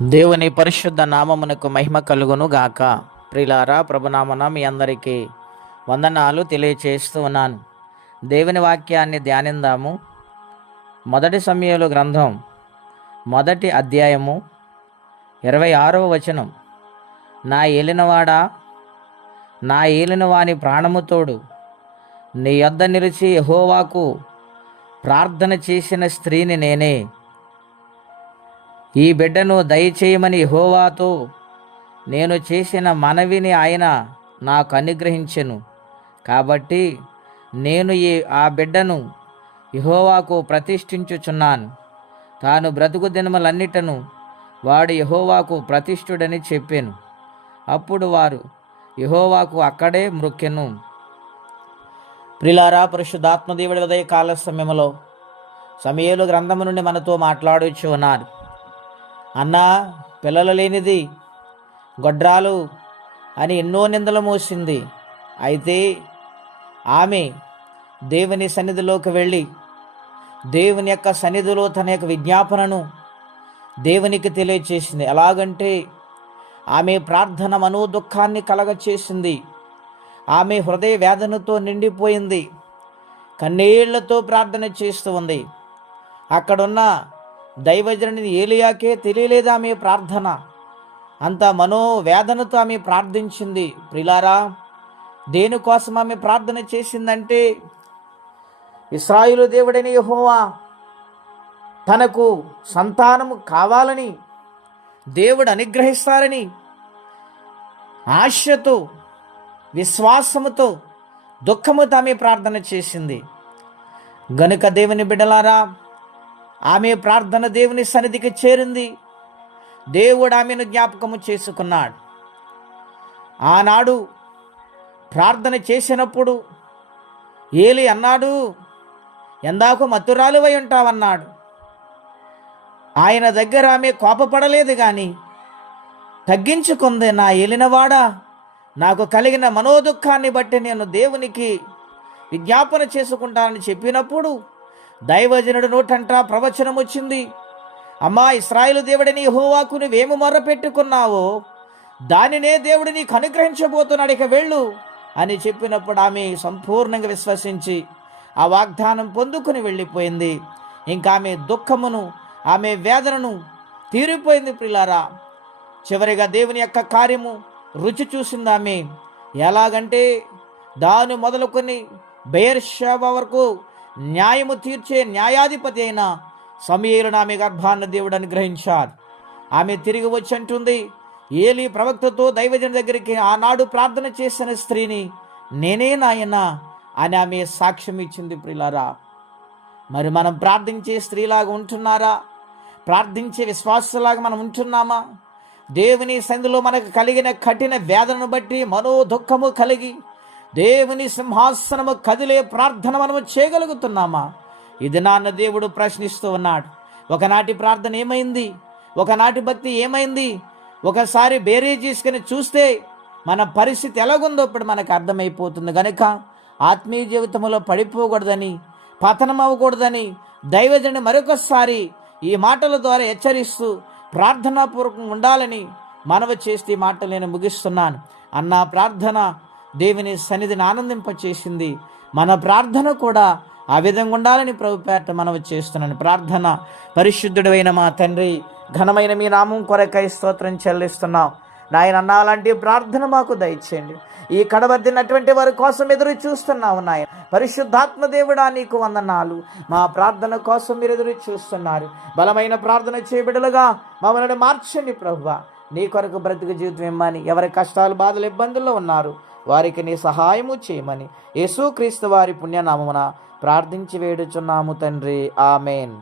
దేవుని పరిశుద్ధ నామమునకు మహిమ కలుగును గాక. ప్రిలారా, ప్రభునామన మీ అందరికీ వందనాలు తెలియచేస్తూ ఉన్నాను. దేవుని వాక్యాన్ని ధ్యానిందాము. మొదటి సమూయేలు గ్రంథం 1వ అధ్యాయము 26వ వచనం. నా ఏలినవాడా, నా ఏలినవాని ప్రాణముతోడు నీ యొద్ద నిలిచి యెహోవాకు ప్రార్థన చేసిన స్త్రీని నేనే. ఈ బిడ్డను దయచేయమని యెహోవాతో నేను చేసిన మనవిని ఆయన నాకు అనుగ్రహించెను. కాబట్టి నేను ఆ బిడ్డను యెహోవాకు ప్రతిష్ఠించుచున్నాను. తాను బ్రతుకు దినములన్నిటను వాడు యెహోవాకు ప్రతిష్ఠుడని చెప్పాను. అప్పుడు వారు యెహోవాకు అక్కడే మ్రొక్కెను. ప్రిలారా, పరిశుద్ధాత్మదేవుడి ఉదయకాల సమయంలో సమూయేలు గ్రంథము నుండి మనతో మాట్లాడుచు ఉన్నారు. అన్నా, పిల్లలు లేనిది, గొడ్రాలు అని ఎన్నో నిందలు మోసింది. అయితే ఆమె దేవుని సన్నిధిలోకి వెళ్ళి దేవుని యొక్క సన్నిధిలో తన యొక్క విజ్ఞాపనను దేవునికి తెలియచేసింది. ఎలాగంటే ఆమె ప్రార్థన మనోదుఖాన్ని కలగచేసింది. ఆమె హృదయ వేదనతో నిండిపోయింది. కన్నీళ్లతో ప్రార్థన చేస్తూ ఉంది. అక్కడున్న దైవజనుని ఏలియాకే తెలియలేదు ఆమె ప్రార్థన. అంత మనోవేదనతో ఆమె ప్రార్థించింది. ప్రిలారా, దేనికోసం ఆమె ప్రార్థన చేసిందంటే, ఇశ్రాయేలు దేవుడైన యెహోవా తనకు సంతానము కావాలని, దేవుడు అనుగ్రహిస్తారని ఆశతో, విశ్వాసముతో, దుఃఖముతో ఆమె ప్రార్థన చేసింది. గనుక దేవుని బిడ్డలారా, ఆమె ప్రార్థన దేవుని సన్నిధికి చేరింది. దేవుడు ఆమెను జ్ఞాపకము చేసుకున్నాడు. ఆనాడు ప్రార్థన చేసినప్పుడు ఏలి అన్నాడు, ఎందాకు మత్తురాలువై ఉంటావన్నాడు. ఆయన దగ్గర ఆమె కోపపడలేదు, కానీ తగ్గించుకుంది. నా ఏలినవాడా, నాకు కలిగిన మనోదుఖాన్ని బట్టి నేను దేవునికి విజ్ఞాపన చేసుకుంటానని చెప్పినప్పుడు దైవజనుడు నోటంట ప్రవచనం వచ్చింది. అమ్మా, ఇశ్రాయేలు దేవుడిని యెహోవాకు నువ్వేమి మొర్ర పెట్టుకున్నావో దానినే దేవుడు నీకు అనుగ్రహించబోతున్నాడు, ఇక వెళ్ళు అని చెప్పినప్పుడు ఆమె సంపూర్ణంగా విశ్వసించి ఆ వాగ్దానం పొందుకుని వెళ్ళిపోయింది. ఇంకా ఆమె దుఃఖమును, ఆమె వేదనను తీరిపోయింది. ప్రిలారా, చివరిగా దేవుని యొక్క కార్యము రుచి చూసింది ఆమె. ఎలాగంటే దాని మొదలుకొని బెయేర్షెబా వరకు న్యాయము తీర్చే న్యాయాధిపతి అయిన సమూయేలును ఆమె గర్భాన్ని దేవుడు అనుగ్రహించారు. ఆమె తిరిగి వచ్చి అంటుంది, ఏలీ ప్రవక్తతో దైవజన దగ్గరికి ఆనాడు ప్రార్థన చేసిన స్త్రీని నేనే నాయనా అని ఆమె సాక్ష్యం ఇచ్చింది. ప్రియులారా, మరి మనం ప్రార్థించే స్త్రీలాగా ఉంటున్నారా? ప్రార్థించే విశ్వాసలాగా మనం ఉంటున్నామా? దేవుని సన్నిధిలో మనకు కలిగిన కఠిన వేదనను బట్టి మనో దుఃఖము కలిగి దేవుని సింహాసనము కదిలే ప్రార్థన మనము చేయగలుగుతున్నామా? ఇది నాన్న దేవుడు ప్రశ్నిస్తూ ఉన్నాడు. ఒకనాటి ప్రార్థన ఏమైంది? ఒకనాటి భక్తి ఏమైంది? ఒకసారి బేరీ చేసుకుని చూస్తే మన పరిస్థితి ఎలాగుందో ఇప్పుడు మనకు అర్థమైపోతుంది. కనుక ఆత్మీయ జీవితంలో పడిపోకూడదని, పతనం అవ్వకూడదని దైవజనుని మరొకసారి ఈ మాటల ద్వారా హెచ్చరిస్తూ ప్రార్థనాపూర్వకంగా ఉండాలని మనవి చేస్తే ఈ మాటలు నేను ముగిస్తున్నాను. అన్న ప్రార్థన దేవుని సన్నిధిని ఆనందింపచేసింది. మన ప్రార్థన కూడా ఆ విధంగా ఉండాలని ప్రభుపేట మనవి చేస్తున్నాను. ప్రార్థన. పరిశుద్ధుడైన మా తండ్రి, ఘనమైన మీ నామం కొరకై స్తోత్రం చెల్లిస్తున్నాం. నాయన, అలాంటి ప్రార్థన మాకు దయచేయండి. ఈ కడబద్దినటువంటి వారి కోసం ఎదురు చూస్తున్నావు నాయన. పరిశుద్ధాత్మ దేవుడా, నీకు వందనాలు. మా ప్రార్థన కోసం మీరు ఎదురు చూస్తున్నారు. బలమైన ప్రార్థన చేయబిడలుగా మమ్మల్ని మార్చండి ప్రభువా. నీ కొరకు బ్రతుకు జీవితం ఇమ్మని, ఎవరి కష్టాలు, బాధలు, ఇబ్బందుల్లో ఉన్నారు వారికి నీ సహాయము చేయమని యేసుక్రీస్తు వారి పుణ్యనామమున ప్రార్థించి వేడుచున్నాము తండ్రి. ఆమెన్.